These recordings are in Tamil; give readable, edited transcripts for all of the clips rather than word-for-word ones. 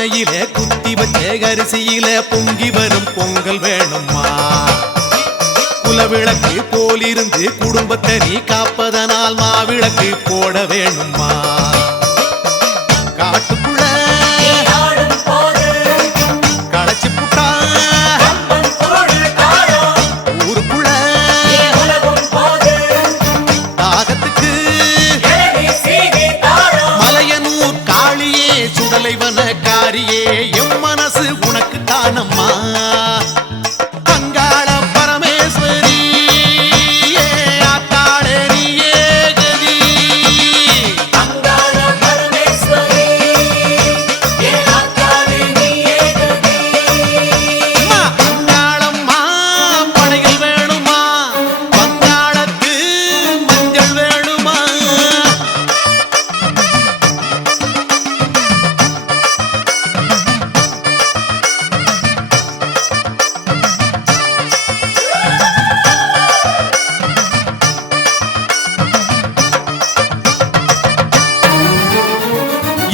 பானையில குத்தி வச்ச அரிசியில பொங்கி வரும் பொங்கல் வேணுமா? குலவிளக்கு போலிருந்து குடும்பத்தை நீ காப்பதனால் மாவிளக்கு போட வேணுமா? காட்டுக்குள்ள களைச்சு புட்டா ஊருக்குள்ள தாகத்துக்கு மலையனூர் காளியே சுடலைவன காரியே எம் மனசு உனக்கு தானம்மா.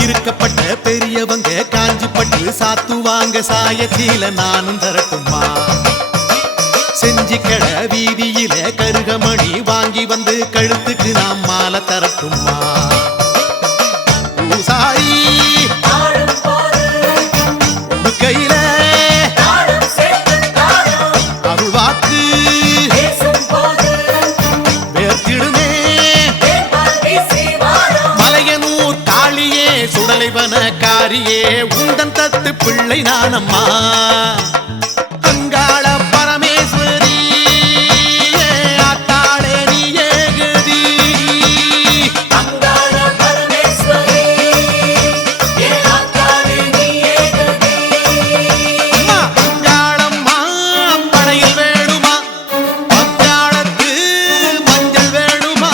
இருக்கப்பட்ட பெரியவங்க காஞ்சிப்பட்டு சாத்துவாங்க சாயத்தில நானும் தரட்டுமா? செஞ்சி கடை வீதியில கருகமணி வாங்கி வந்து கழுத்துக்கு நாம் மாலை தரட்டுமா? பூசாரி கையில அருள்வாக்கு வேர்த்திடுமே மலையனூர் காளியே சுடலைவன காரியே உந்தன் தத்து பிள்ளை நானம்மா. அங்காள பரமேஸ்வரி ஆத்தாளே நீயே கதி. அங்காளம்மா படையில் வேணுமா? அங்காளத்து மஞ்சள் வேணுமா?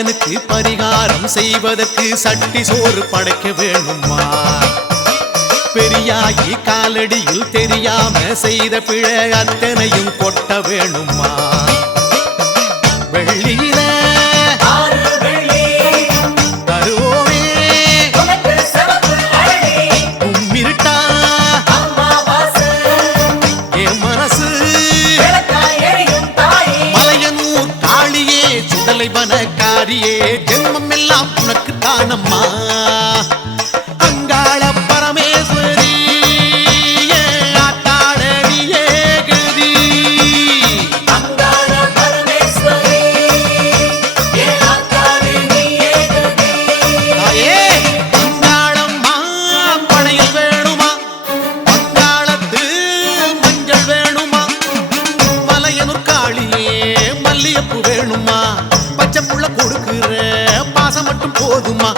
எனக்கு பரிகாரம் செய்வதற்கு சட்டி சோறு படைக்க வேணுமா? பெரியாயி காலடியில் தெரியாம செய்த பிழை அத்தனையும் கொட்ட வேணுமா? வெள்ளியில தருவோமே கும்மிருட்டா என் மனசு மலையனூர் காளியே சுடலைவன காரியே ஜென்மம் எல்லாம் உனக்கு தானம்மா. அங்காள பரமேஸ்வரி ஆத்தாளே நீயே கதி. தாயே அங்காளம்மா படையில் வேணுமா? அங்காளத்து மஞ்சள் வேணுமா? மலையனூர் காளியே மல்லியப்பு வேணுமா? பச்சை புள்ள கொடுக்குற பாசம் மட்டும் போதுமா?